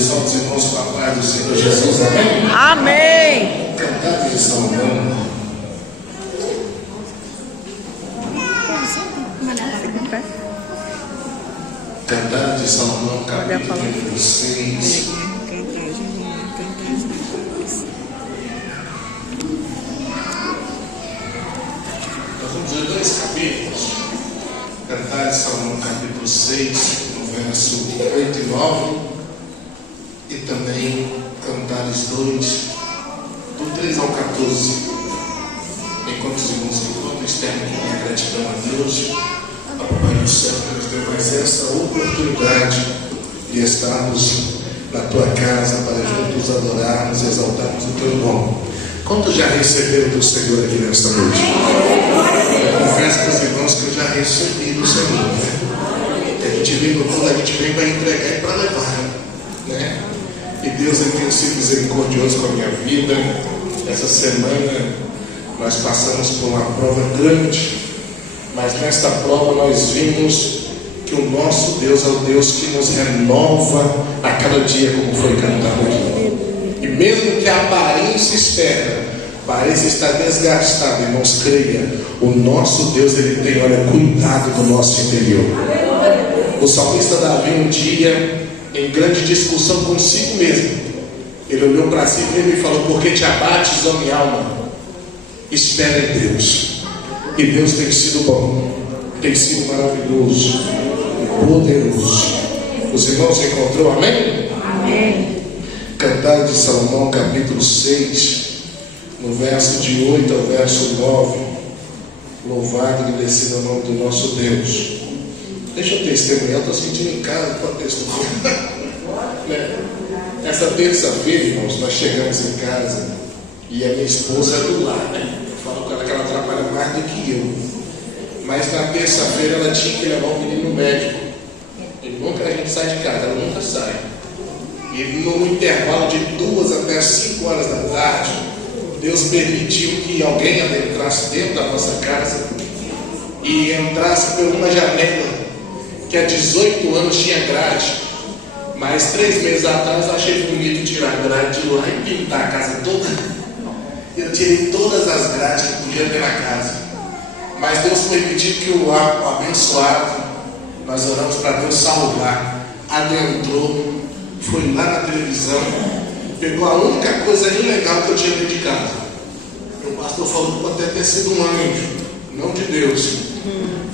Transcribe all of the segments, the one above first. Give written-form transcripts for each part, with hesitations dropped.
abençoar os irmãos com a paz do Senhor Jesus, amém? Amém. Cantares de Salomão. Cantares de Salomão, capítulo número 6. Nós vamos ler dois capítulos. Cantares de Salomão, capítulo 6, no verso 8 e 9. E também Cantares 2, do 3 ao 14. Enquanto os irmãos que contam externo que minha gratidão a Deus, a Papai do céu, que nos deu mais essa oportunidade de estarmos na tua casa para juntos adorarmos e exaltarmos o teu nome. Quantos já receberam do Senhor aqui nesta noite? Eu confesso para os irmãos que eu já recebi do Senhor, né? A gente vem no mundo, a gente vem para entregar e para levar, né? E Deus ele tem sido misericordioso com a minha vida. Essa semana nós passamos por uma prova grande, mas nesta prova nós vimos que o nosso Deus é o Deus que nos renova a cada dia, como foi cantado aqui. E mesmo que a aparência externa pareça estar desgastada, irmãos, creia, o nosso Deus ele tem, olha, cuidado do nosso interior. O salmista Davi um dia, em grande discussão consigo mesmo, ele olhou para si mesmo e falou: porque te abates, ó minha alma, espera em Deus. E Deus tem sido bom, tem sido maravilhoso e poderoso. Os irmãos encontrou, amém? Amém. Cantares de Salomão, capítulo 6, no verso de 8 ao verso 9. Louvado e agradecido ao nome do nosso Deus. Deixa eu testemunhar, eu estou sentindo em casa para testemunhar. Né? Essa terça-feira, irmãos, nós chegamos em casa e a minha esposa é do lar, né? Eu falo com ela que ela trabalha mais do que eu. Mas na terça-feira ela tinha que levar o menino no médico. E nunca a gente sai de casa, ela nunca sai. E no intervalo de 2 até 5 horas da tarde, Deus permitiu que alguém adentrasse dentro da nossa casa e entrasse por uma janela que há 18 anos tinha grade, mas 3 meses atrás eu achei bonito tirar a grade de lá e pintar a casa toda. Eu tirei todas as grades que podia ter na casa, mas Deus permitiu que o abençoado, nós oramos para Deus salvar, adentrou, foi lá na televisão, pegou a única coisa ilegal que eu tinha dentro de casa. O pastor falou que pode até ter sido um anjo, não de Deus.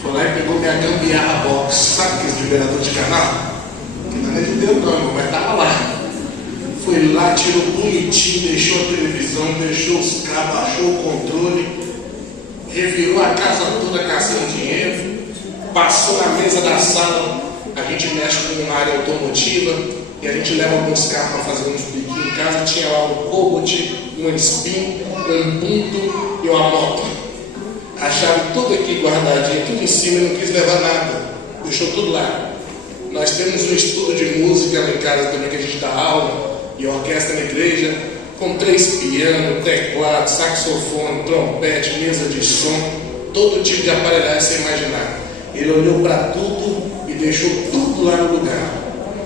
Foi lá e pegou minha gambiarra box, sabe aqueles liberadores de canal? Que não é de Deus não, irmão, mas estava lá. Foi lá, tirou bonitinho, deixou a televisão, deixou os cabos, baixou o controle, revirou a casa toda caçando dinheiro, passou na mesa da sala. A gente mexe com uma área automotiva e a gente leva alguns carros para fazer uns biquinhos em casa. Tinha lá um Cobalt, um Spin, um Punto e uma moto. A chave toda aqui guardadinha, tudo em cima, não quis levar nada, deixou tudo lá. Nós temos um estudo de música lá em casa também, que a gente dá aula, e orquestra na igreja, com 3 pianos, teclado, saxofone, trompete, mesa de som, todo tipo de aparelhagem você imaginar. Ele olhou para tudo e deixou tudo lá no lugar.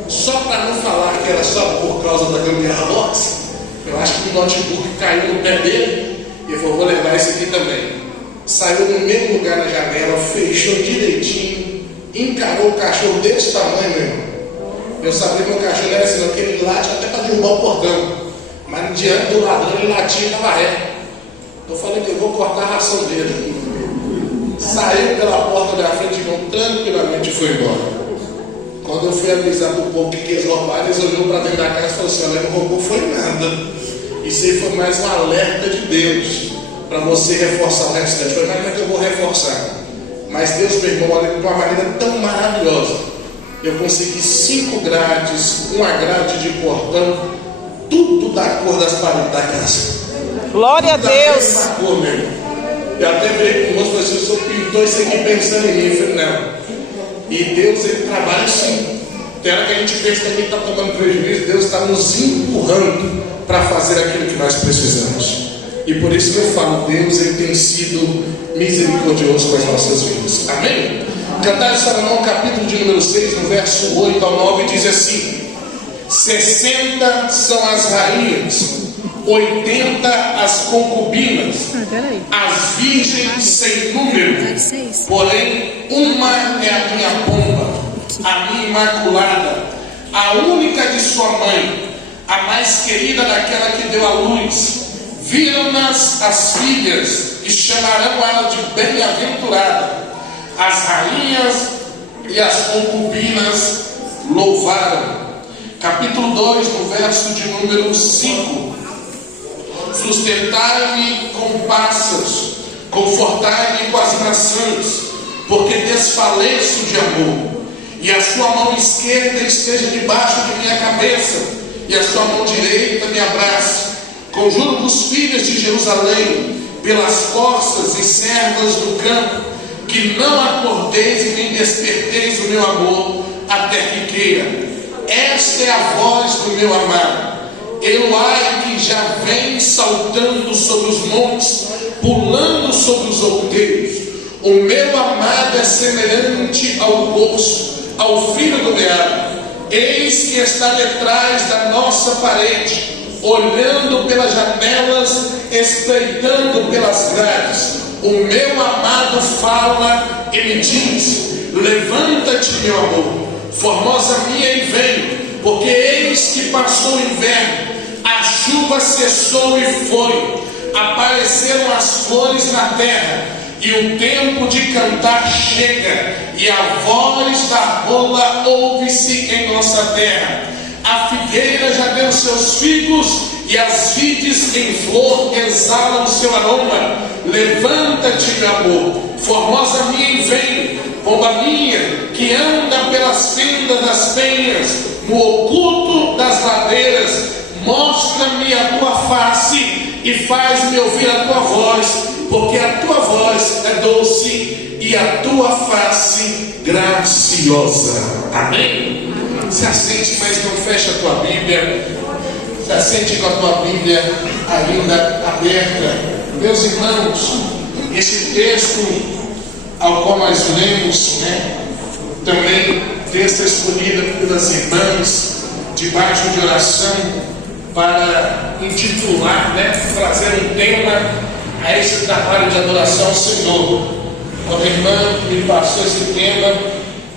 Só para não falar que era só por causa da gambiarra box, eu acho que o notebook caiu no pé dele e ele falou: vou levar esse aqui também. Saiu no mesmo lugar na janela, fechou direitinho, encarou o cachorro desse tamanho mesmo. Eu sabia que meu cachorro não era assim, não, porque ele late até para derrubar o portão. Mas diante do ladrão ele latia e dava ré. Eu falei que eu vou cortar a ração dele. Saiu pela porta da frente, irmão, tranquilamente e foi embora. Quando eu fui avisar para o povo que eles roubaram, eles olhou para dentro da casa e falaram assim: olha, não roubou foi nada. Isso aí foi mais um alerta de Deus para você reforçar o restante. Foi, mas como é que eu vou reforçar? Mas Deus, meu irmão, olha, de uma maneira tão maravilhosa, eu consegui 5 grades, uma grade de portão, tudo da cor das paredes da casa. Glória a Deus. Da cor, meu irmão. Eu até virei com o moço e falei assim: o senhor pintou isso aqui pensando em mim? Eu falei: não. E Deus, ele trabalha assim. Tem hora que a gente pensa que a gente está tomando prejuízo, Deus está nos empurrando para fazer aquilo que nós precisamos. E por isso eu falo, Deus ele tem sido misericordioso com as nossas vidas. Amém? Cantares de Salomão, capítulo de número 6, no verso 8 ao 9, diz assim: 60 são as rainhas, 80 as concubinas, as virgens sem número, porém uma é a minha pomba, a minha imaculada, a única de sua mãe, a mais querida daquela que deu à luz. Viram-nas as filhas e chamarão ela de bem-aventurada. As rainhas e as concubinas louvaram. Capítulo 2, no verso de número 5. Sustentai-me com pássaros, confortai-me com as maçãs, porque desfaleço de amor. E a sua mão esquerda esteja debaixo de minha cabeça, e a sua mão direita me abrace. Conjuro-vos, filhas de Jerusalém, pelas corças e servas do campo, que não acordeis e nem desperteis o meu amor até que queira. Esta é a voz do meu amado. Eloai que já vem saltando sobre os montes, pulando sobre os outeiros. O meu amado é semelhante ao corso, ao filho do veado. Eis que está detrás da nossa parede, olhando pelas janelas, espreitando pelas grades. O meu amado fala e me diz: levanta-te, meu amor, formosa minha, e vem, porque eis que passou o inverno, a chuva cessou e foi, apareceram as flores na terra, e o tempo de cantar chega, e a voz da rola ouve-se em nossa terra. A figueira já deu seus figos, e as vides em flor exalam seu aroma. Levanta-te, meu amor, formosa minha, e vem, pomba minha, que anda pelas fendas das penhas, no oculto das ladeiras. Mostra-me a tua face e faz-me ouvir a tua voz, porque a tua voz é doce e a tua face graciosa. Amém? Se assente, mas não fecha a tua Bíblia. Se assente com a tua Bíblia ainda aberta. Meus irmãos, esse texto ao qual nós lemos, também texto escolhido pelas irmãs, debaixo de oração, para intitular, trazer um tema a esse trabalho de adoração ao Senhor. Quando a irmã me passou esse tema,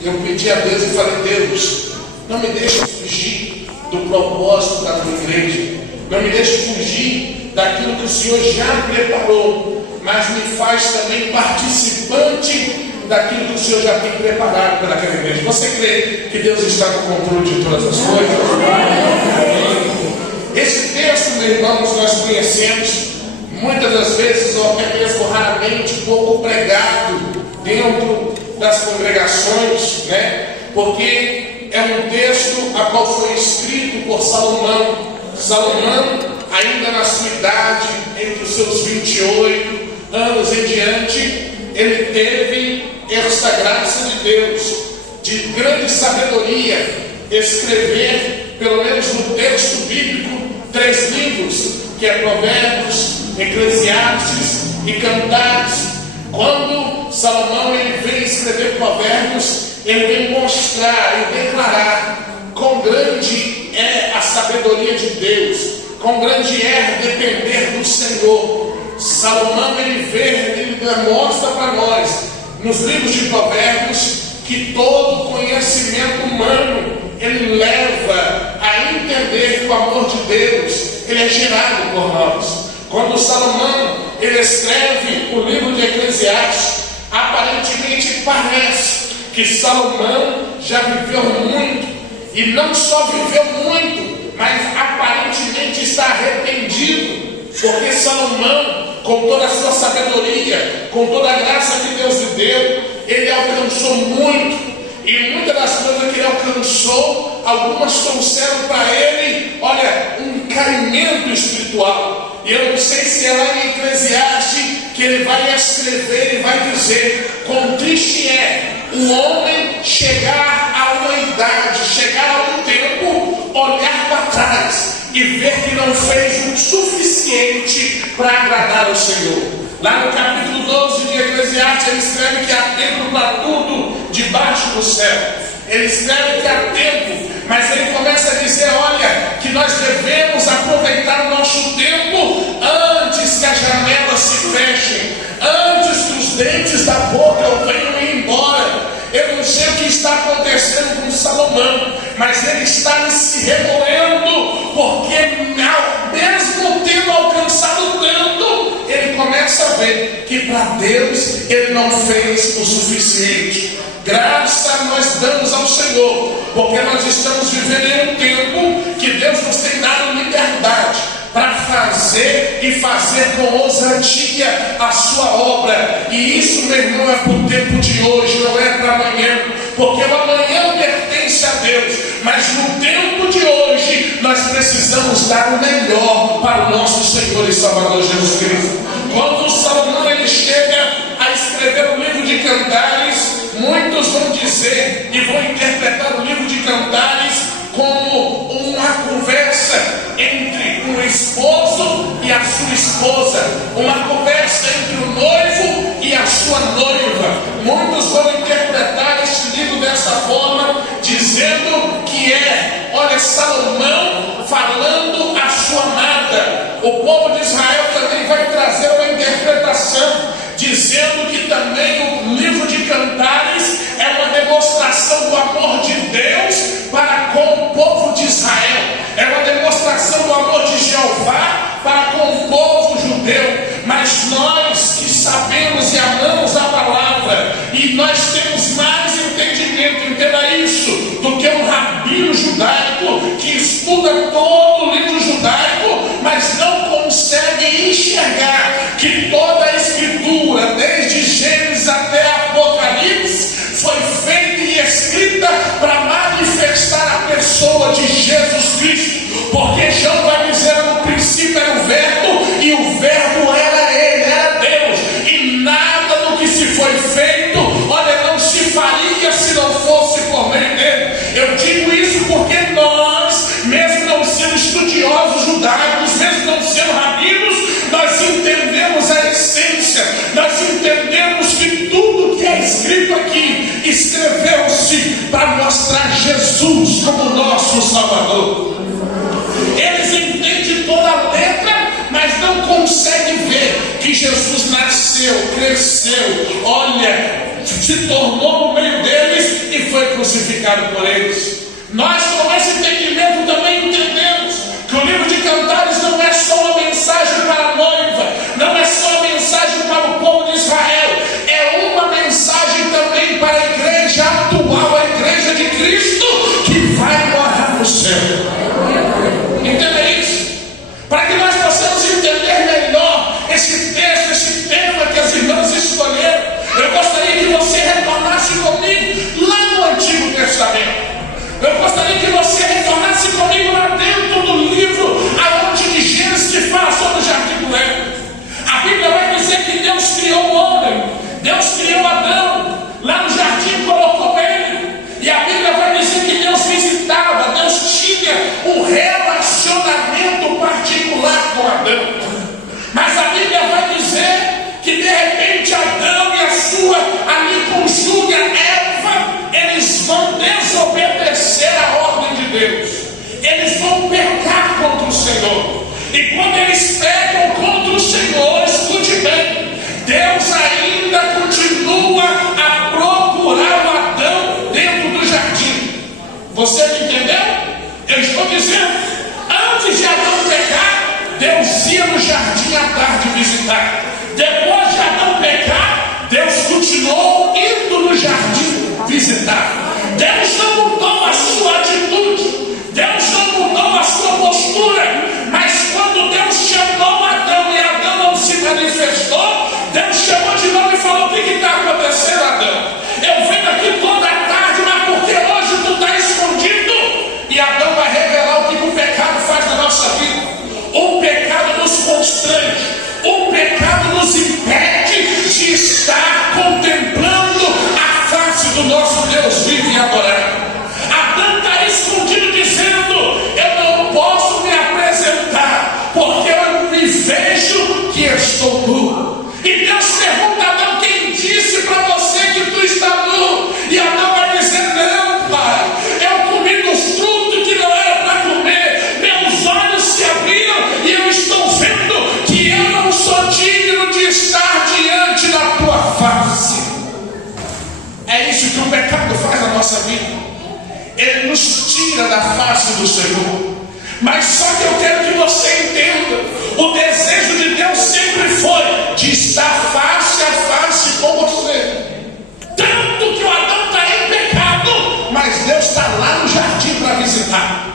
eu pedi a Deus e falei: Deus, não me deixe fugir do propósito da tua igreja, não me deixe fugir daquilo que o Senhor já preparou, mas me faz também participante daquilo que o Senhor já tem preparado para aquela igreja. Você crê que Deus está no controle de todas as coisas? Esse texto, meus irmãos, nós conhecemos muitas das vezes, ou até mesmo raramente, pouco pregado dentro das congregações, porque é um texto a qual foi escrito por Salomão. Salomão, ainda na sua idade, entre os seus 28 anos em diante, ele teve esta graça de Deus, de grande sabedoria, escrever, pelo menos no texto bíblico, 3 livros, que é Provérbios, Eclesiastes e Cantares. Quando Salomão ele vem escrever Provérbios, ele vem mostrar e declarar quão grande é a sabedoria de Deus, quão grande é depender do Senhor. Salomão ele demonstra para nós, nos livros de Provérbios, que todo conhecimento humano ele leva a entender que o amor de Deus ele é gerado por nós. Quando Salomão ele escreve o livro de Eclesiastes, aparentemente parece que Salomão já viveu muito, e não só viveu muito, mas aparentemente está arrependido, porque Salomão, com toda a sua sabedoria, com toda a graça que Deus lhe deu, ele alcançou muito. E muitas das coisas que ele alcançou, algumas trouxeram para ele, um caimento espiritual. E eu não sei se é lá em Eclesiastes que ele vai escrever e vai dizer: quão triste é o homem chegar a uma idade, chegar a um tempo, olhar para trás e ver que não fez o suficiente para agradar ao Senhor. Lá no capítulo 12 de Eclesiastes, ele escreve que há tempo para tudo debaixo do céu. Ele escreve que há tempo, mas ele começa a dizer, olha, que nós devemos aproveitar o nosso tempo antes que as janelas se fechem, antes que os dentes da boca venham embora. Eu não sei o que está acontecendo com Salomão, mas ele está se remoendo, porque mesmo tendo alcançado tanto, ele começa a ver que para Deus ele não fez o suficiente. Graça nós damos ao Senhor, porque nós estamos vivendo em um tempo que Deus nos tem dado liberdade para fazer e fazer com ousadia a sua obra. E isso, meu irmão, é para o tempo de hoje, não é para amanhã, porque o amanhã pertence a Deus, mas no tempo de hoje nós precisamos dar o melhor para o nosso Senhor e Salvador Jesus Cristo. Quando Salomão ele chega a escrever o livro de Cantares, muitos vão dizer e vão interpretar o livro de Cantares como uma conversa entre um esposo e a sua esposa, uma conversa entre o noivo e a sua noiva. Muitos vão interpretar este livro dessa forma, dizendo que olha, Salomão falando a sua amada. O povo de Israel também vai trazer uma interpretação, dizendo que também o livro de Cantares é uma demonstração do amor de Deus para com o povo de Israel, é uma demonstração do amor de Jeová para com o povo judeu. Mas nós que sabemos e amamos a palavra, e nós temos mais entendimento, entenda isso, do que um rabino judaico que estuda todo o livro judaico, mas não consegue enxergar que toda a escritura, desde Gênesis até Apocalipse, foi feita e escrita para manifestar a pessoa de Jesus Cristo. Porque João vai dizer, no princípio era o verbo, e o verbo era ele, era Deus, e nada do que se foi feito, olha, não se faria se não fosse por meio dele. Eu digo isso porque nós, mesmo não sendo estudiosos judaicos, mesmo não sendo rabinos, nós entendemos a essência, nós entendemos que tudo que é escrito aqui escreveu-se para mostrar Jesus como nosso Salvador. Eles entendem toda a letra, mas não conseguem ver que Jesus nasceu, cresceu, olha, se tornou no meio deles e foi crucificado por eles. Nós, com esse entendimento, também entendemos que o livro de Cantares não é só uma mensagem para a noiva, não é só uma mensagem para o povo de Israel, é uma mensagem também para a igreja atual, a igreja de Cristo, que vai morar no céu. Entenda isso, para que nós possamos entender melhor esse texto, esse tema que as irmãs escolheram. Eu gostaria que você retornasse comigo lá no Antigo Testamento. Eu gostaria que você retornasse comigo lá dentro do livro aonde de Gênesis, que fala sobre o jardim do Éden. A Bíblia vai dizer que Deus criou o homem, Deus criou Adão, lá no jardim colocou ele, e a Bíblia vai dizer que Deus visitava, Deus tinha um relacionamento particular com Adão. Mas a Bíblia vai dizer que de repente Adão e a sua ali conjuga Eva, eles vão desobedecer a ordem de Deus, eles vão pecar contra o Senhor. E quando eles pecam contra o Senhor, escute bem, Deus ainda continua a procurar o Adão dentro do jardim. Você me entendeu? Eu estou dizendo, antes de Adão pecar, Deus ia no jardim à tarde visitar. Depois de Adão pecar, Deus continuou indo no jardim visitar. Deus não mudou a sua atitude, Deus não mudou a sua postura, mas quando Deus chamou Adão e Adão não se manifestou, Deus chamou de novo e falou: o que está acontecendo, Adão? Eu venho aqui toda a tarde, mas porque hoje tu está escondido? E Adão vai revelar o que o pecado faz na nossa vida. O pecado nos constrange, o pecado nos impede de estar contemplando a face do nosso Deus vivo e adorado. Adão está escondido dizendo: eu não posso me apresentar, porque eu me vejo que estou nu. E Deus pergunta a Adão: quem disse para você que tu está nu? E Adão vai dizer: não, pai, eu comi dos frutos Senhor. Mas só que eu quero que você entenda, o desejo de Deus sempre foi de estar face a face com você. Tanto que o Adão está em pecado, mas Deus está lá no jardim para visitar.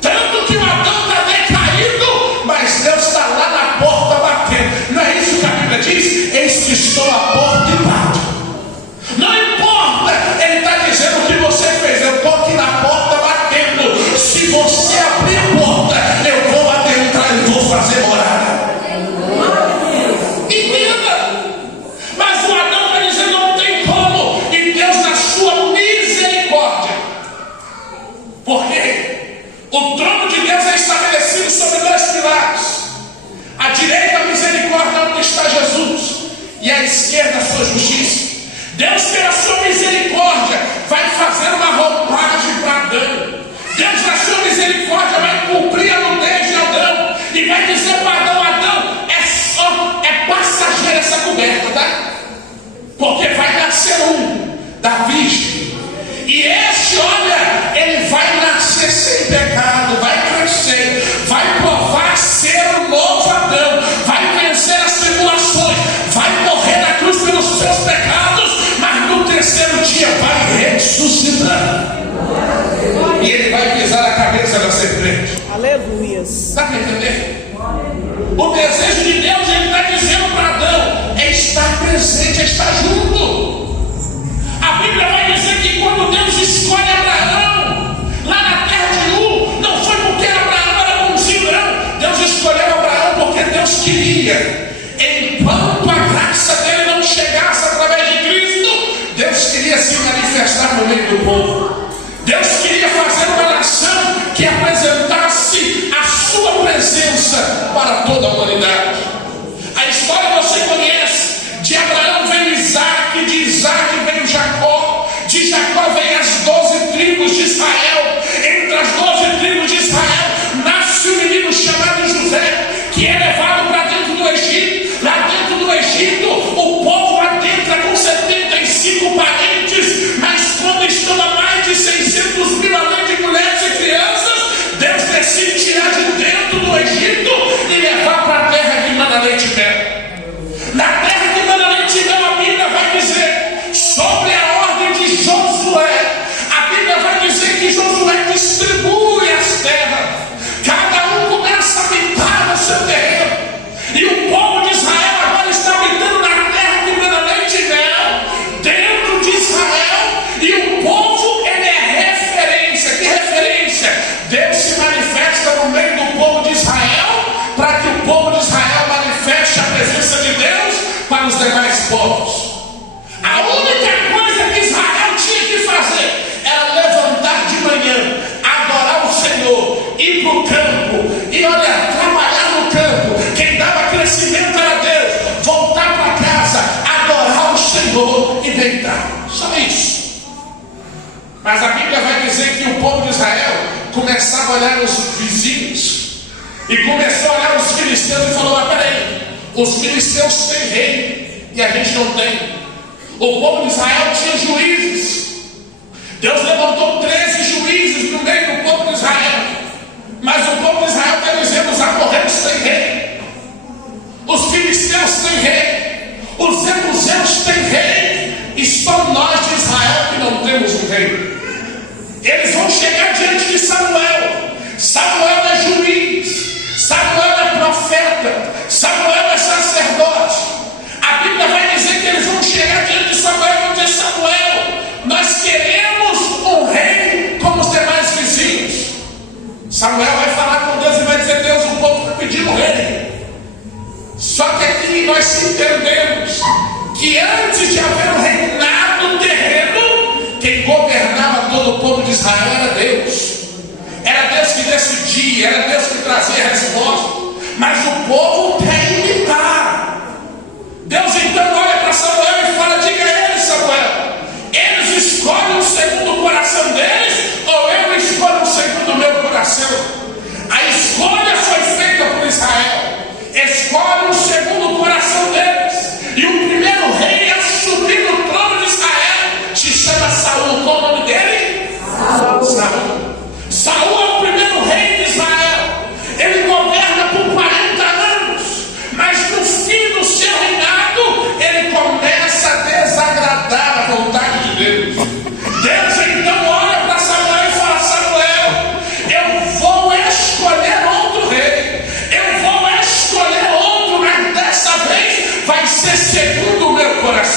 Tanto que o Adão está decaído, mas Deus está lá na porta batendo. Não é isso que a Bíblia diz? Eis que estou à porta e bato. Não importa, ele está dizendo o que você fez. Eu estou aqui na porta batendo. Se você abrir a porta, eu vou adentrar e vou fazer morada. Entenda. Mas o Adão está dizendo não tem como. E Deus, na sua misericórdia, porque o trono de Deus é estabelecido sobre dois pilares: à direita a misericórdia, onde está Jesus, e à esquerda a sua justiça. Deus, pela sua misericórdia, vai fazer uma roupagem para Adão. Deus, na sua misericórdia, vai cumprir a nudez de Adão e vai dizer para Adão: Adão, é passageira essa coberta, tá? Porque vai nascer um da virgem, e esse, olha, ele vai nascer sem pecado, vai crescer, vai provar ser um novo Adão, vai vencer as tribulações, vai morrer na cruz pelos seus pecados, mas no terceiro dia vai ressuscitar. E ele vai pisar a cabeça da serpente. Aleluia. Está para entender? O desejo de Deus, ele está dizendo para Adão, é estar presente, é estar junto. A Bíblia vai dizer que quando Deus escolhe Abraão, lá na terra de Ur, não foi porque Abraão era bonzinho, não. Deus escolheu Abraão porque Deus queria. Enquanto a graça dele não chegasse através de Cristo, Deus queria se manifestar no meio do povo. Deus queria fazer uma nação que apresentasse a sua presença para toda a humanidade. A história você conhece. De Abraão veio Isaac, de Isaac veio Jacó, de Jacó veio as 12 tribos de Israel. Entre as 12 tribos de Israel nasce um menino chamado José, que é levado para dentro do Egito. Lá dentro do Egito, o povo adentra com 75 parentes, mas quando estão a mais de 600 mil, além de mulheres e crianças, Deus decide tirar de dentro do Egito e levar para a terra que manda leite e mel. Na terra que manda leite e mel, a Bíblia vai dizer, sobre a ordem de Josué, a Bíblia vai dizer que Josué distribui as terras. Cada um começa a habitar no seu terreno. E o povo de Israel agora está habitando na terra que manda leite e mel, dentro de Israel. E o povo, ele é referência. Que referência? Deus se manifesta no meio do povo de Israel, para que o povo de Israel manifeste a presença de Deus para os demais povos. A única coisa que Israel tinha que fazer era levantar de manhã, adorar o Senhor, ir para o campo e, olha, trabalhar no campo. Quem dava crescimento era Deus. Voltar para casa, adorar o Senhor e deitar. Só isso. Mas a Bíblia vai dizer que o povo de Israel começava a olhar os vizinhos e começou a olhar os filisteus e falou: mas peraí, os filisteus têm rei e a gente não tem. O povo de Israel tinha juízes. Deus levantou 13 juízes no meio do povo de Israel, mas o povo de Israel está dizendo: os amorreus têm rei, os filisteus têm rei, os jebuseus têm rei, e só nós de Israel que não temos um rei. Eles vão chegar diante de Samuel. Samuel é juiz, Samuel é profeta, Samuel é sacerdote. A Bíblia vai dizer que eles vão chegar diante de Samuel e vão dizer: Samuel, nós queremos um rei como os demais vizinhos. Samuel vai falar com Deus e vai dizer: Deus, o povo está pedindo um rei. Só que aqui nós entendemos que antes de haver um reinado terreno, quem governava todo o povo de Israel era Deus. Era Deus que decidia, era Deus que trazia a resposta. Mas o povo quer imitar. Deus então olha para Samuel e fala: diga a eles, Samuel, eles escolhem segundo o coração deles, ou eu escolho segundo o meu coração? A escolha foi feita por Israel. Escolhe segundo o coração deles. E o primeiro rei a subir no trono de Israel se chama Saul. Qual o nome dele? Saul. Saul é o primeiro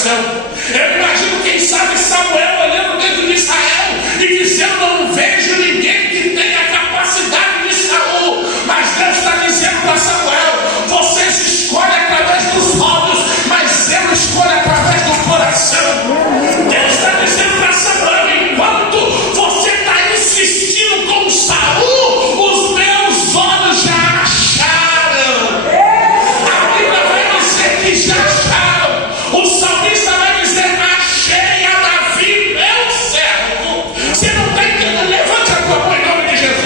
coração. Eu imagino, quem sabe, Samuel olhando dentro de Israel e dizendo: não vejo ninguém que tenha a capacidade de Saul. Mas Deus está dizendo para Samuel: vocês escolhem através dos olhos, mas eu escolho através do coração. Deus está dizendo para Samuel: enquanto você está insistindo com Saul, os meus olhos já acharam. A Bíblia vai dizer que já acharam. O salmista vai dizer: achei a Davi, meu servo. Você não está entendendo? Levante a tua mão em nome de Jesus.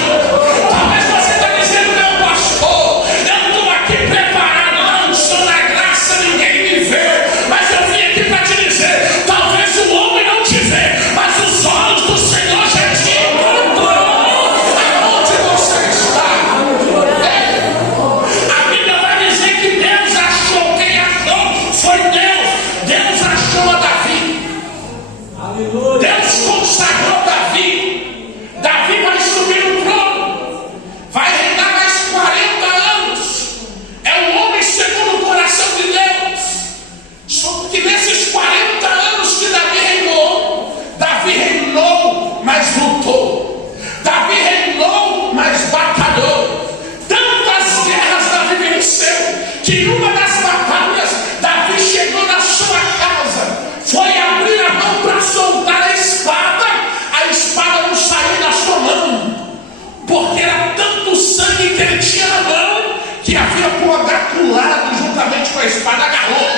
Talvez você está dizendo: meu pastor, eu não estou aqui preparado, não sou da graça, ninguém me vê. Mas eu vim aqui para te dizer: talvez o homem não te vê, mas os olhos do Senhor já te encontram. Aonde você está? A Bíblia vai dizer que Deus achou. Quem achou foi Deus. Deus achou a Davi. Deus consagrou Davi. Davi vai subir no trono, vai reinar mais 40 anos. É um homem segundo o coração de Deus. Só que nesses 40 anos que Davi reinou, mas lutou. Davi reinou, mas batalhou. Tantas guerras Davi venceu, que em uma das batalhas, Davi chegou na sua casa, foi abrir a mão para soltar a espada não saiu da sua mão, porque era tanto sangue que ele tinha na mão, que havia coagulado juntamente com a espada, agarrou.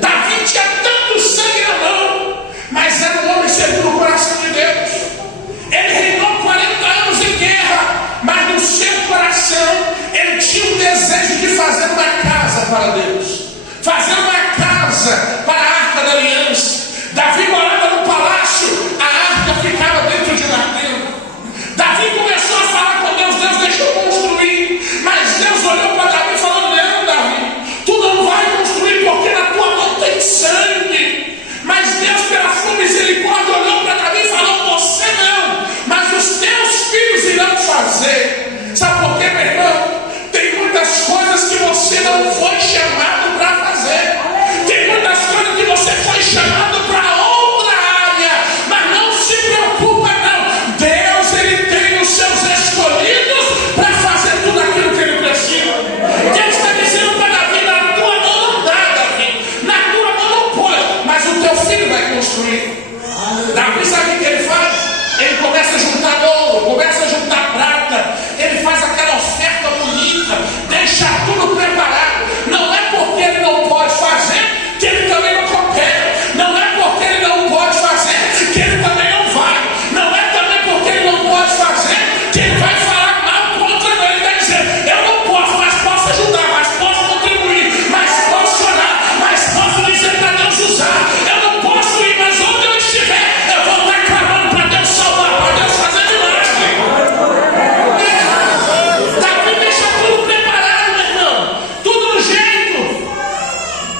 Davi tinha tanto sangue na mão, mas era um homem segundo o coração de Deus. Ele reinou 40 anos em guerra, mas no seu coração ele tinha um desejo de fazer uma casa para Deus, fazer uma casa para a Arca da Aliança. Davi morava no palácio, a arca ficava dentro de uma tenda. Davi começou a falar com Deus: Deus, deixa eu construir. Mas Deus olhou para Davi e falou: não, Davi, tu não vai construir porque na tua mão tem sangue. Mas Deus, pela sua misericórdia, olhou para Davi e falou: você não, mas os teus filhos irão fazer. Sabe por quê, meu irmão? Tem muitas coisas que você não foi chamado para fazer. Tem muitas coisas que você foi chamado para outra área. Mas não se preocupa, não. Deus, ele tem os seus escolhidos para fazer tudo aquilo que ele precisa. Deus está dizendo para Davi: na tua mão não dá, Davi. Na tua mão não pode, mas o teu filho vai construir. Davi, sabe o que ele faz? Ele começa a juntar ouro, começa a juntar prata. Ele faz aquela oferta bonita, deixa tudo preparado. Não é porque ele não pode fazer que ele também não coopera. Não é porque ele não pode fazer que ele também não vai. Não é também porque ele não pode fazer que ele vai falar mal contra ele. Ele vai dizer: eu não posso, mas posso ajudar, mas posso contribuir, mas posso orar, mas posso dizer para Deus usar. Eu não posso ir, mas onde eu estiver, eu vou estar clamando para Deus salvar, para Deus fazer milagre. Davi deixa tudo preparado, meu irmão, tudo no jeito.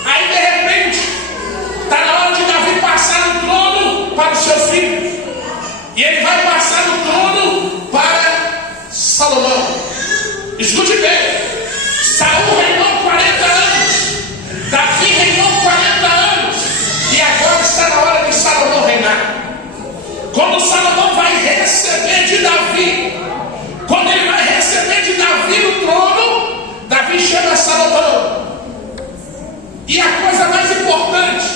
Aí de repente está na hora de Davi passar no trono para o seu filho, e ele vai passar no trono para Salomão. Escute bem: Saul reinou 40 anos, Davi reinou 40 anos, e agora está na hora de Salomão reinar. Quando Salomão vai receber de Davi, quando ele vai receber de Davi no trono, Davi chama Salomão. E a coisa mais importante,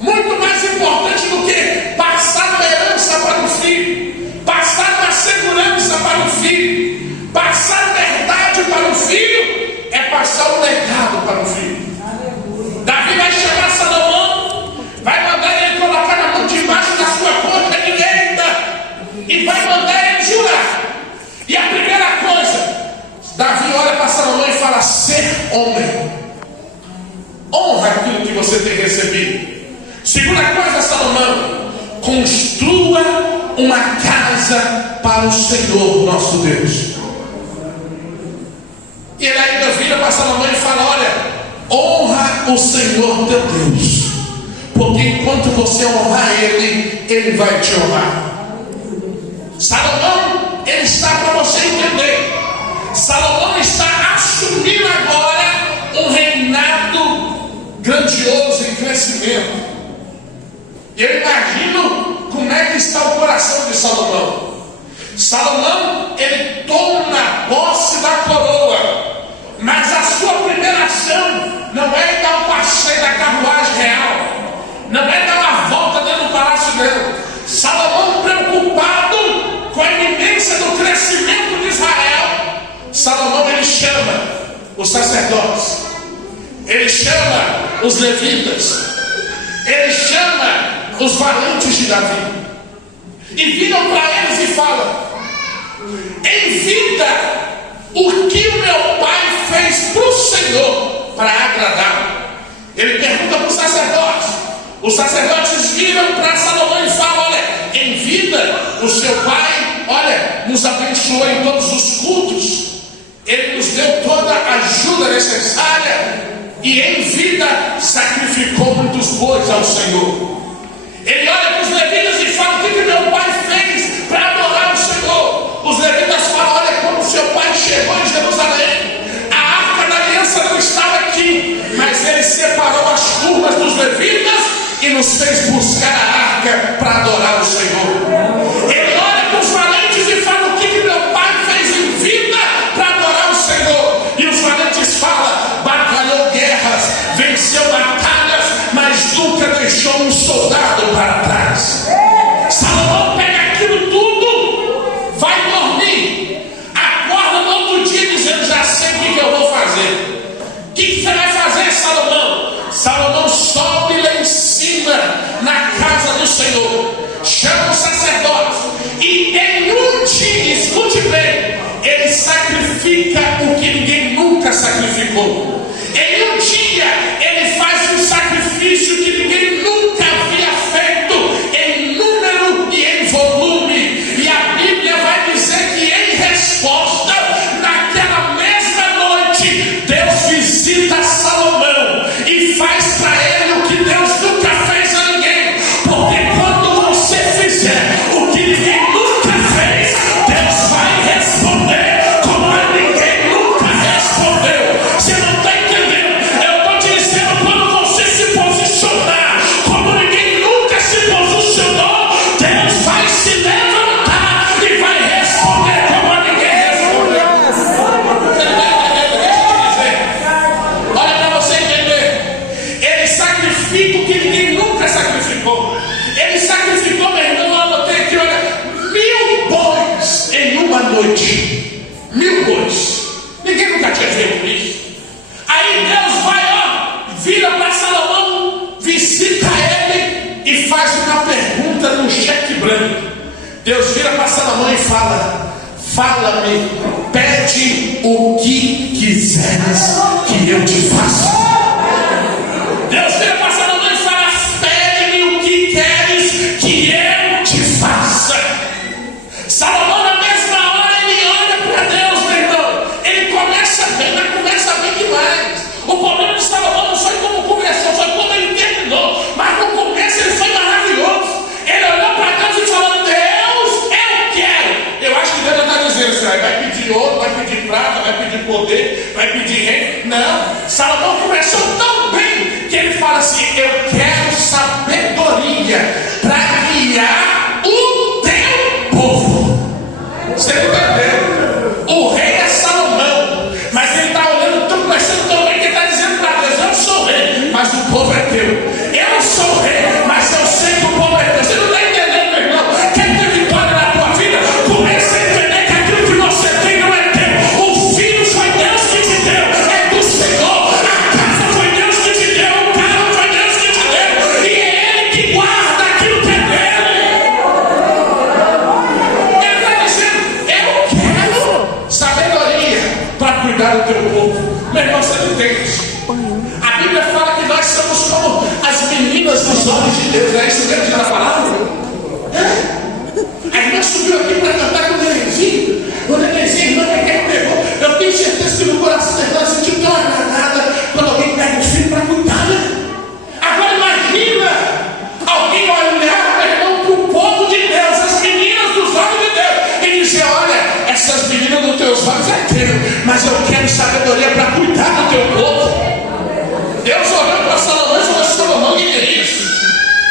muito mais importante do que passar uma herança para o filho, passar uma segurança para o filho, passar verdade para o filho, é passar um legado para o filho. Davi vai chamar Salomão, vai mandar ele colocar na mão debaixo da sua ponta direita e vai mandar ele jurar. E a primeira coisa, Davi olha para Salomão e fala: ser homem. Honra aquilo que você tem recebido. Segunda coisa, Salomão: construa uma casa para o Senhor nosso Deus. E ele ainda vira para Salomão e fala: olha, honra o Senhor teu Deus, porque enquanto você honrar Ele, Ele vai te honrar. Salomão, ele está, para você entender, Salomão está assumindo agora um reinado grandioso em crescimento. os sacerdotes, ele chama os levitas, ele chama os valentes de Davi, e viram para eles e falam: em vida, o que o meu pai fez para o Senhor para agradar? Ele pergunta para os sacerdotes. Os sacerdotes viram para Salomão e falam: olha, em vida, o seu pai, olha, nos abençoou em todos os cultos, ele nos deu toda a ajuda necessária, e em vida sacrificou muitos bois ao Senhor. Ele olha para os levitas e fala: o que meu pai fez para adorar o Senhor? Os levitas falam: olha, quando seu pai chegou em Jerusalém, a arca da aliança não estava aqui, mas ele separou as turmas dos levitas e nos fez buscar a arca para adorar o Senhor. Ele olha para os valentes e fala: o que meu pai fez em vida para adorar o Senhor? E os valentes falam: batalhou guerras, venceu batalhas, mas nunca deixou um soldado para trás. Salomão pega aquilo tudo, vai dormir, acorda no outro dia dizendo: já sei o que eu vou fazer. O que você vai fazer, Salomão? Salomão sobe lá em cima, na casa do Senhor, chama os sacerdotes, e em um dia, escute bem, ele sacrifica o que ninguém nunca sacrificou. Em um dia, ele faz um sacrifício que ninguém nunca havia feito, em número e em volume. E a Bíblia vai dizer que em resposta, naquela mesma noite, Deus visita Salomão e faz para ele o que Deus nunca fez a ninguém. Porque quando você fizer o que ninguém nunca fez, Deus vai responder como ninguém nunca respondeu. Você não está entendendo? Eu estou te dizendo, quando você se posicionar como ninguém nunca se posicionou, Deus vai se levantar e vai responder como ninguém respondeu. Você não está entendendo? Deixa eu te dizer. Olha para você entender. Ele sacrifica o que ninguém nunca sacrificou. Ele sacrificou, meu irmão, eu anotei aqui, olha, 1000 bois em uma noite. 1000 bois. Ninguém nunca tinha feito isso. Aí Deus vai, ó, vira para Salomão, visita ele e faz uma pergunta num cheque branco. Deus vira para Salomão e fala: fala-me, pede o que quiseres que eu te faça. Deus vira para Salomão e fala: pede-me o que queres que eu te faça. Salomão, na mesma hora, ele olha para Deus, meu irmão. Ele começa bem, mas começa bem demais. O problema de Salomão não foi como começou, foi como ele terminou. Mas no começo ele foi maravilhoso. Ele olhou para Deus e falou: Deus, eu quero. Eu acho que Deus está dizendo assim: vai pedir ouro, vai pedir prata, vai pedir poder, vai pedir reino. Não, Salomão começou tão bem que ele fala assim: eu quero sabedoria para guiar o teu povo. Você entendeu? O rei é Salomão, mas ele está olhando, estou conversando tão bem que ele está dizendo para Deus: eu sou rei, mas o povo é teu. Eu sou rei, mas eu sei que o povo é teu. Você não está entendendo, meu irmão? Quer ter vitória na tua vida? Comece a entender que aquilo que você tem não é teu. O filho foi Deus que te deu, é do Senhor. A casa foi Deus que te deu, o carro foi Deus que te deu, e é Ele que guarda aquilo que é dele. Ele está dizendo: eu quero sabedoria para cuidar do teu povo. Meu irmão, você não entende? A Bíblia fala que nós somos como as meninas dos olhos de Deus. É isso que diz a palavra? A irmã subiu aqui para cantar com o nenenzinho. O nenenzinho, irmã, que pegou. Eu tenho certeza que no coração da irmã sentiu tão agradada quando alguém pega um filho para cuidar, né? Agora imagina alguém olhar, meu irmão, para o povo de Deus, as meninas dos olhos de Deus, e dizer: olha, essas meninas dos teus olhos é teu, mas eu quero sabedoria para cuidar do teu povo. Deus olhou para Salomão e falou: Salomão, o que é isso?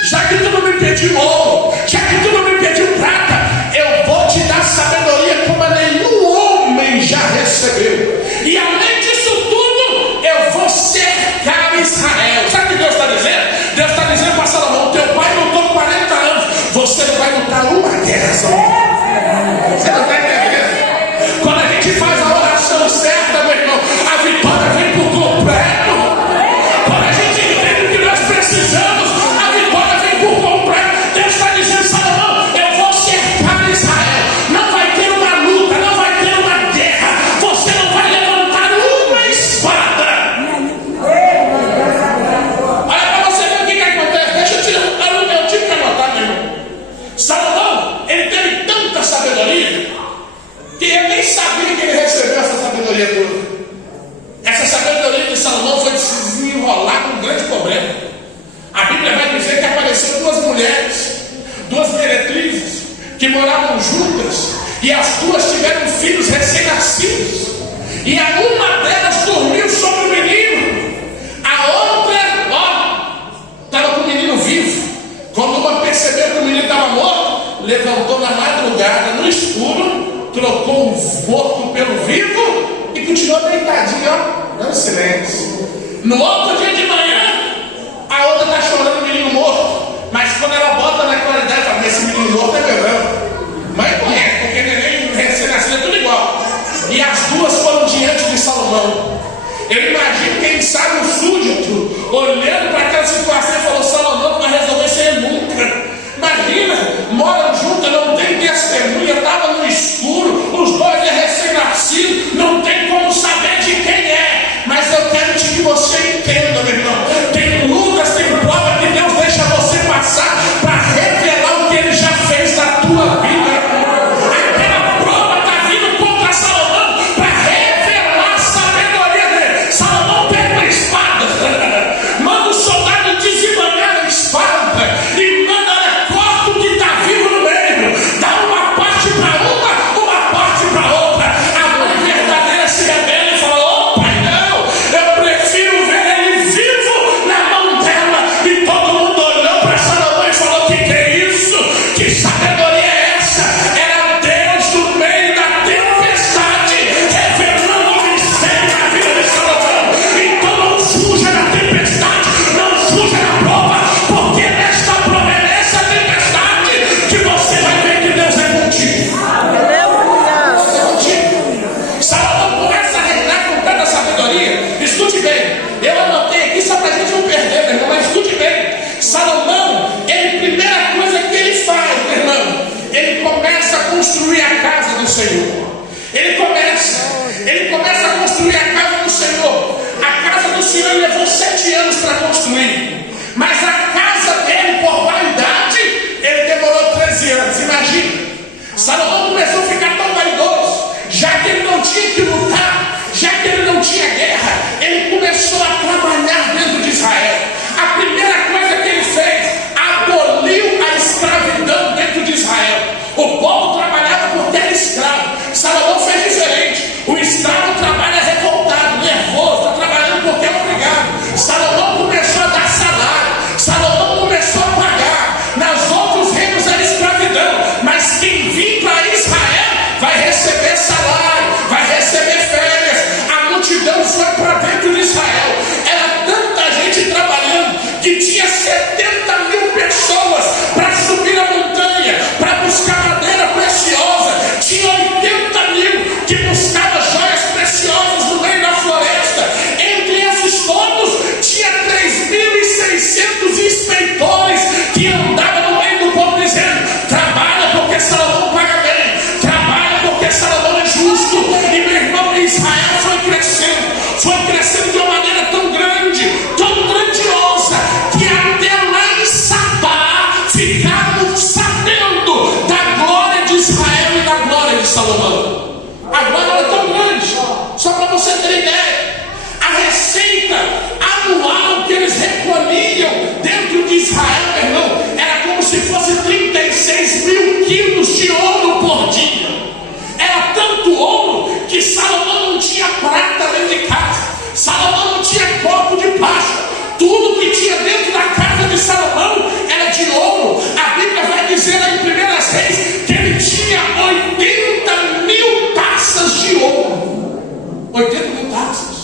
Já que tu não me pediu ouro, já que tu não me pediu prata, eu vou te dar sabedoria como nenhum homem já recebeu. E além disso tudo, eu vou cercar Israel. Sabe o que Deus está dizendo? Deus está dizendo para Salomão: teu pai lutou 40 anos, você não vai lutar uma guerra só. Você não está entendendo? Quando a gente faz a oração certa, meu irmão, a vitória um grande problema. A Bíblia vai dizer que apareceram duas mulheres, duas meretrizes, que moravam juntas, e as duas tiveram filhos recém-nascidos, e a uma delas dormiu sobre o menino, a outra, estava com o menino vivo. Quando uma percebeu que o menino estava morto, levantou na madrugada, no escuro, trocou o morto pelo vivo e continuou deitadinho, dando silêncio. No outro dia de manhã, a outra está chorando o menino morto, mas quando ela bota na claridade, fala: esse menino morto é meu não. Mãe conhece, porque neném recém-nascido é tudo igual. E as duas foram diante de Salomão. Eu imagino quem sabe o súdito olhando para aquela situação e falou: Salomão não vai resolver isso aí nunca. Imagina, moram juntos, não tem testemunha, estava no escuro, os dois é recém-nascido, não tem como saber de quem é. Mas eu quero que você entenda, meu irmão, tem lutas, tem prova que Deus deixa você passar para revelar o que Ele já fez na tua vida. Aquela prova está vindo contra Salomão para revelar a sabedoria dele. Salomão pega uma espada, manda o soldado desembanhar a espada e manda: corta o que está vivo no meio, dá uma parte para uma parte para outra. A mãe verdadeira se rebela e fala: pai, não, eu prefiro ver ele vivo na mão dela. E todo mundo olhou para Salomão e falou: que é isso? Que sabedoria é essa? Era Deus no meio da tempestade revelando o mistério na vida de Salomão. Então não fuja da tempestade, não fuja da prova, porque nesta prova, nessa tempestade, que você vai ver que Deus é contigo. Salomão começa a reinar com tanta sabedoria. Escute bem, eu anotei aqui só para a gente não perder, meu irmão, mas escute bem. Salomão, primeira coisa que ele faz, meu irmão, ele começa a construir a casa do Senhor. Ele começa a construir a casa do Senhor. A casa do Senhor levou 7 anos para construir, mas a casa dele, por vaidade, ele demorou 13 anos. Imagina, Salomão começou a ficar tão vaidoso, já que ele não tinha que lutar, já que ele não tinha guerra, ele começou a trabalhar dentro de Israel. A primeira coisa que ele fez, aboliu a escravidão dentro de Israel. O povo trabalhava porque era escravo. Salomão fez diferente. O escravo trabalha revoltado, nervoso, está trabalhando porque é obrigado. Salomão começou a dar salário, Salomão começou a pagar. Nas outros reinos era escravidão, mas quem vir para Israel vai receber salário, vai receber férias. A multidão foi para dentro de Israel. Era tanta gente trabalhando que tinha 70 mil pessoas para subir a montanha, para buscar madeira preciosa. Tinha 80 mil que buscavam joias preciosas no meio da floresta. Entre esses todos, tinha 3.600 inspetores que andavam no meio do povo dizendo: trabalha porque Salomão paga bem, trabalha porque Salomão é justo. E meu irmão, Israel foi crescendo de uma maneira tão grande, tão grandiosa, que até lá em Sabá ficaram sabendo da glória de Israel e da glória de Salomão. A glória era tão grande, só para você ter ideia, a receita anual que eles recolhiam dentro de Israel, meu irmão, era como se fosse 36 mil quilos de ouro por dia. Era tanto ouro que Salomão não tinha prata dentro de casa, Salomão não tinha copo de pasta. Tudo que tinha dentro da casa de Salomão era de ouro. A Bíblia vai dizer lá em 1 Reis que ele tinha 80 mil taças de ouro. 80 mil taças.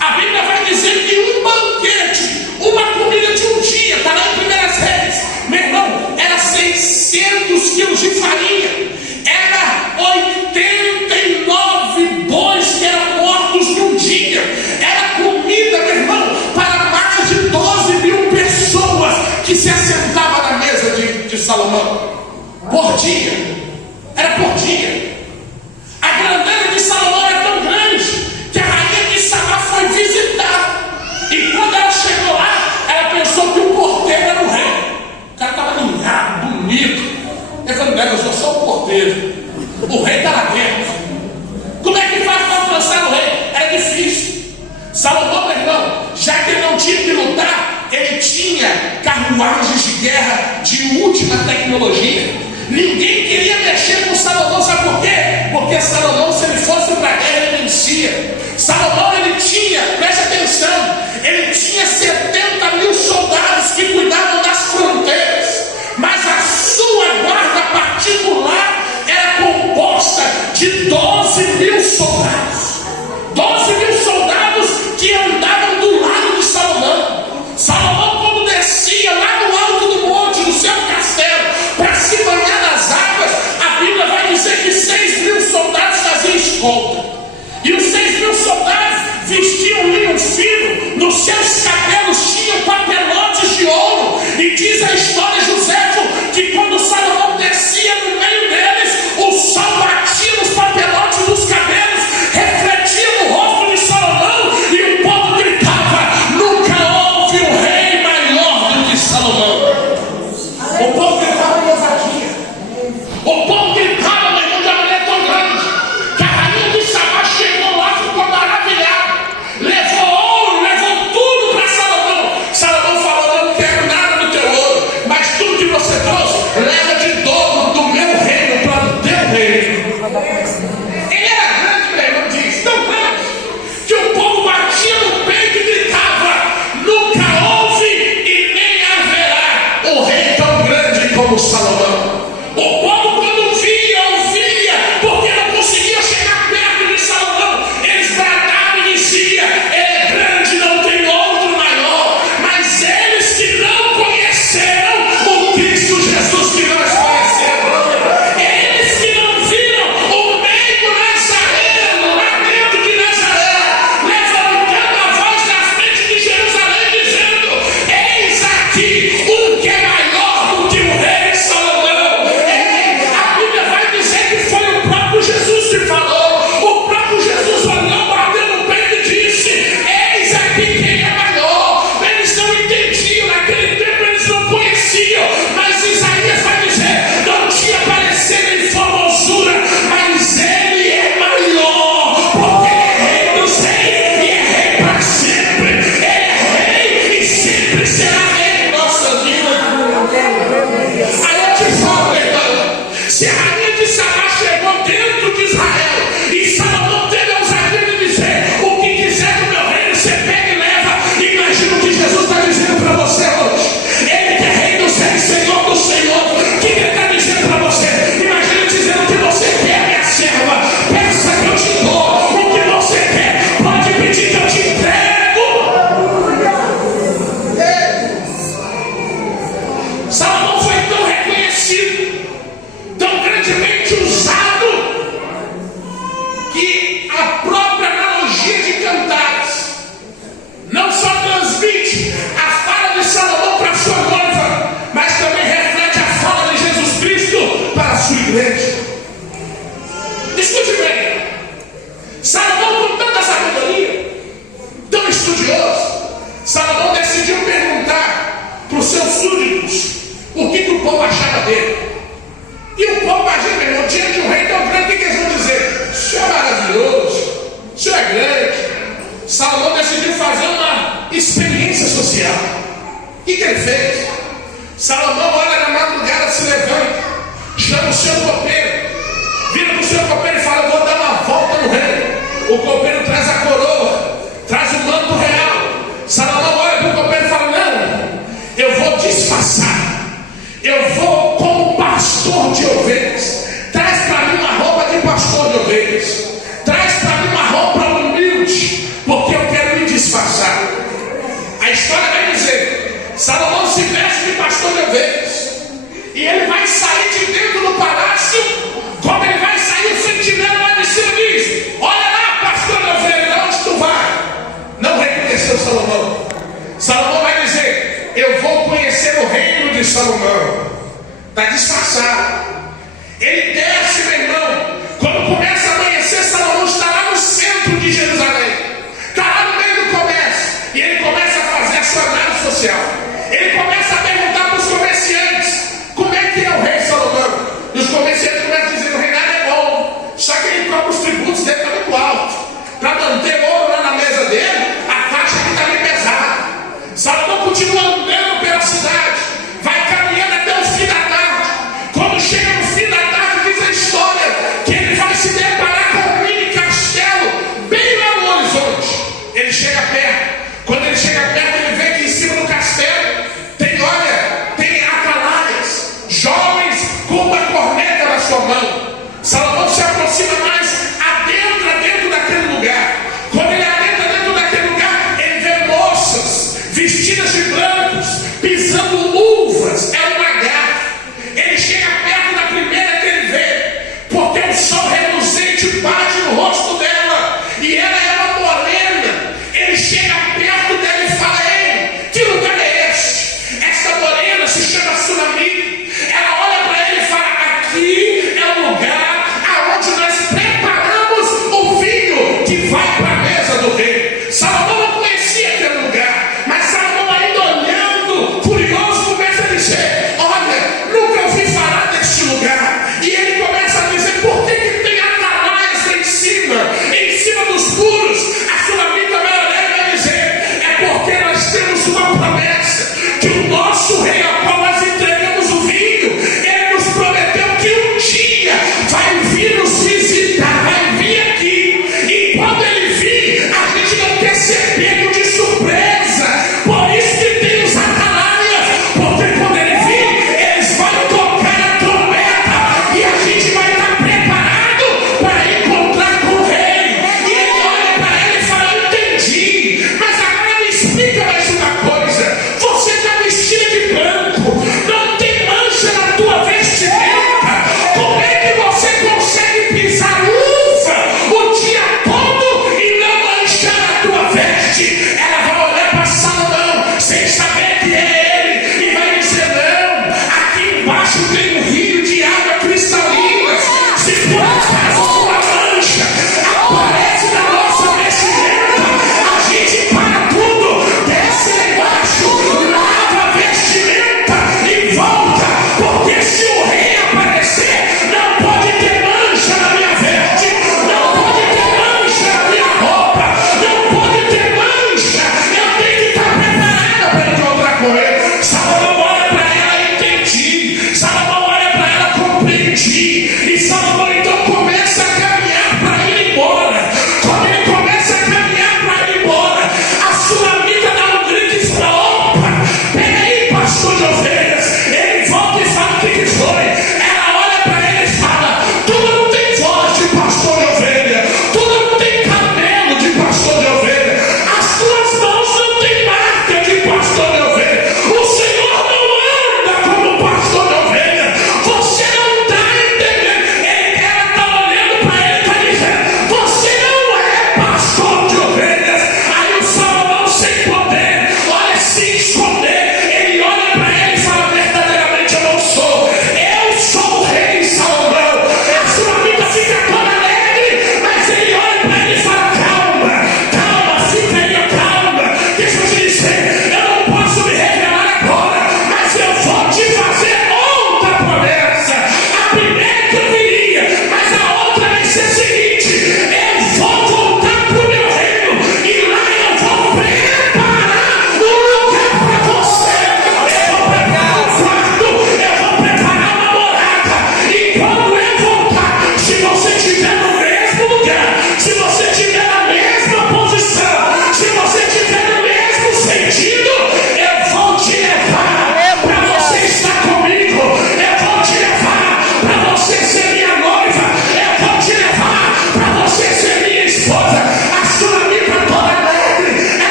A Bíblia vai dizer que um banquete, uma comida de um dia, está lá em 1 Reis, meu irmão, era 600 quilos de farinha, era 89 bois que eram mortos num dia, era comida, meu irmão, para mais de 12 mil pessoas que se assentavam na mesa de Salomão, por dia, era por dia. A grandeza de Salomão era tão grande que a rainha de Sabá foi visitar, e quando ela chegou lá, ela pensou que o porteiro era o rei. O cara estava alinhado, bonito. Ele falou: eu sou só o porteiro, o rei está lá dentro. Como é que faz para alcançar o rei? Era difícil. Salomão, meu irmão, já que ele não tinha ele tinha carruagens de guerra de última tecnologia. Ninguém queria mexer com Salomão, sabe por quê? Porque Salomão, se ele fosse para a guerra, ele vencia. Salomão, ele tinha, preste atenção, ele tinha 70 mil soldados que cuidavam das fronteiras, mas a sua guarda particular era composta de 12 mil soldados. 12 mil soldados que andavam do lado de Salomão. Salomão, quando descia lá no alto do monte, no seu castelo, para se banhar nas águas, a Bíblia vai dizer que 6 mil soldados faziam escolta. E os 6 mil soldados vestiam linho fino, nos seus cabelos tinham papelotes de ouro. E diz a história, Joséfo, que quando Salomão descia no meio deles, o sol batia nos papelotes dos cabelos, refletia no rosto de Salomão, e o povo gritava: nunca houve um rei maior do que Salomão. O povo gritava em ousadia. O povo gritava, meu irmão, de uma maneira tão grande que a rainha de Sabá chegou lá, ficou maravilhada, levou ouro, levou tudo para Salomão. Salomão falou: eu não quero nada do teu ouro, mas tudo que você trouxe, leva de dobro do meu reino para o teu reino. Ele era grande, meu irmão, diz, tão grande, que o povo batia no peito e gritava: nunca houve e nem haverá um rei tão grande como Salomão. O povo, quando via, ouvia, porque não conseguia chegar perto de Salomão, eles bradavam e diziam: ele é grande, não tem outro maior. Mas eles que não conheceram o Cristo Jesus que nós conhecemos, eles que não viram o meio nazareno lá dentro de Nazaré, levantando a voz na frente de Jerusalém, dizendo: eis aqui um que é maior do que o rei Salomão. A Bíblia vai dizer que foi o próprio Jesus que falou. O próprio Jesus olhou, bateu no peito e disse: eis aqui quem é maior. Eles não entendiam, naquele tempo eles não conheciam, mas Isaías vai dizer: não tinha parecer em formosura, mas ele é maior, porque ele é rei dos reis e é rei para sempre. Ele é rei e sempre será rei em nossas vidas. Aí eu te falo, irmão, se a rainha de Sabá chegou dentro de Israel e Salomão teve a ousadia de dizer: o que quiser do meu reino, você pega e leva, imagina o que Jesus está dizendo para você hoje. Ele que é rei dos reis, Senhor do Senhor, o que ele está dizendo para você? Imagina dizendo: o que você quer, minha serva, peça que eu te dou. O que você quer, pode pedir que eu te entrego. Salomão foi tão reconhecido, tão grandemente usado, que a própria analogia de Cantares não só transmite a fala de Salomão para a sua noiva, mas também reflete a fala de Jesus Cristo para a sua igreja. Escute bem, Salomão, com tanta sabedoria, tão estudioso, Salomão decidiu perguntar para os seus súditos o que o povo achava dele. E o povo, imagina, meu irmão, diante de um rei tão grande, o que eles vão dizer? O senhor é maravilhoso, o senhor é grande. Salomão decidiu fazer uma experiência social. O que ele fez? Salomão, olha, na madrugada, se levanta, chama o seu copeiro, vira para o seu copeiro e fala: vou dar uma volta no reino. O copeiro traz a coroa, traz o manto real. Salomão olha para o copeiro e fala: não, eu vou disfarçar. Eu vou como pastor de ovelhas. Traz para mim uma roupa de pastor de ovelhas. Traz para mim uma roupa humilde, porque eu quero me disfarçar. A história vai dizer: Salomão se veste de pastor de ovelhas, e ele vai sair de dentro do palácio. Como ele vai sair, o sentinela lá de cima diz: olha lá, pastor de ovelhas, onde tu vai? Não reconheceu Salomão. Salomão vai dizer: eu vou conhecer o reino de Salomão. Está disfarçado. Ele desce, meu irmão. Quando começa a amanhecer, Salomão está lá no centro de Jerusalém, está lá no meio do comércio, e ele começa a fazer a sua análise social. Ele começa a perguntar para os comerciantes: como é que é o rei Salomão? E os comerciantes começam a dizer: o reinado é bom, só que ele cobra os tributos dele, está muito alto. Para manter ouro lá na mesa dele, a faixa está bem pesada. Salomão continua perto. Quando ele chega perto, ele vê que em cima do castelo tem atalaias, jovens com uma corneta na sua mão. Salomão se aproxima mais, adentra daquele lugar. Quando ele adentra dentro daquele lugar, ele vê moças vestidas de brancos, pisando uvas. É uma garra. Ele chega perto da primeira que ele vê, porque o sol reluzente bate no rosto dela, e ela é uma morena. Ele chega perto dela e fala: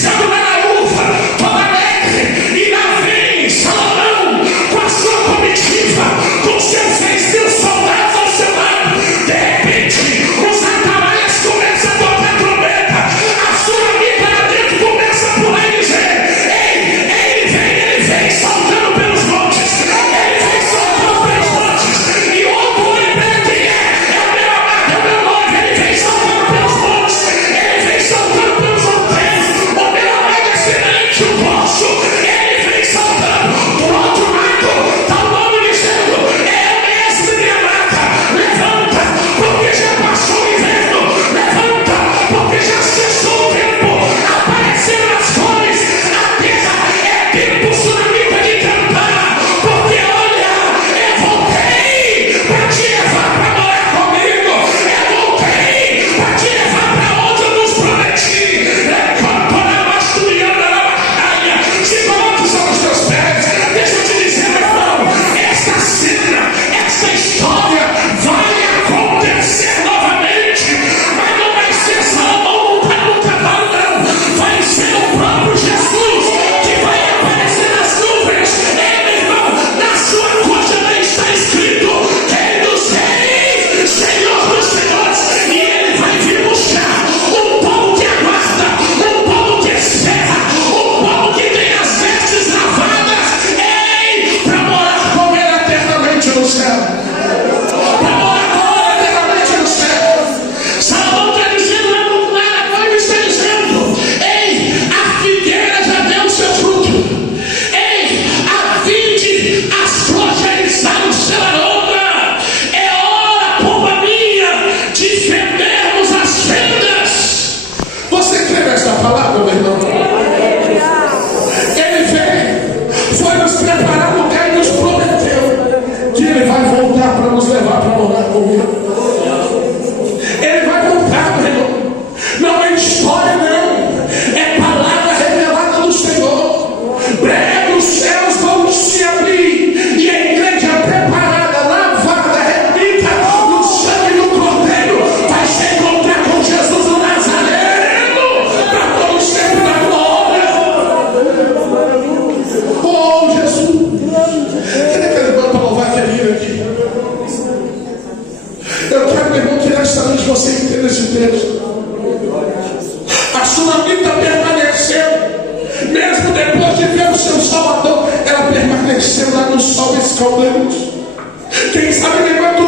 pisando na uva, todo alegre, e lá vem Salomão com a sua comitiva, com seus 6.000 soldados ao seu lado. De repente, os atalaias começam a tocar trombeta, a Sunamita lá dentro começa a pular e dizer: ei, ele vem saltando pelos montes, ele vem saltando pelos montes, e outro olho para quem é o meu amado, é o meu noivo, ele vem saltando pelos montes, ele vem saltando pelos hotéis, o meu amado é semelhante ao vosso, ele vem saltando. Do outro lado, está o nome dizendo: é o mestre, minha amada, levanta, porque já passou o inverno, levanta, porque já cessou o tempo, apareceram as cores, a terra é tempo Sunamita de cantar, porque olha, eu voltei para te levar para morar comigo, eu voltei para te levar para onde eu nos prometi. Se coloque sobre os teus pés, deixa eu te dizer, meu irmão, esta cena, esta história vai acontecer novamente, mas não vai ser Salomão montado no cavalo, não, vai ser o próprio Jesus que vai aparecer nas nuvens. Meu irmão, na sua coxa está escrito: Rei dos Reis, Senhor dos Senhores, e ele vai vir buscar um povo que aguarda, um povo que espera, um povo que tem as vestes lavadas, para morar com ele eternamente no céu. Para morar com ele eternamente no céu. Salomão está dizendo lá no Maracanã, está dizendo: ei, a figueira já deu o seu fruto, ei, a vide, as flores já eriçaram seu aroma, é hora, pomba minha, de fendermos as fendas. Você crê nesta palavra, meu irmão? Ele vem, foi nos preparar um lugar e nos prometeu que ele vai voltar para nos levar para morar com ele. Ele vai voltar, meu irmão. Não é história, não. É palavra revelada do Senhor. Breve os céus vão se abrir e a igreja preparada, lavada, remida no sangue do Cordeiro, vai se encontrar com Jesus o Nazareno para todo sempre da glória. Oh, Jesus! Cadê aquele irmão para louvar aquele aqui? Eu quero, meu irmão, que nesta noite você entenda esse texto. A Sunamita permaneceu, mesmo depois de ver o seu Salvador, ela permaneceu lá no sol escaldante. Quem sabe levanta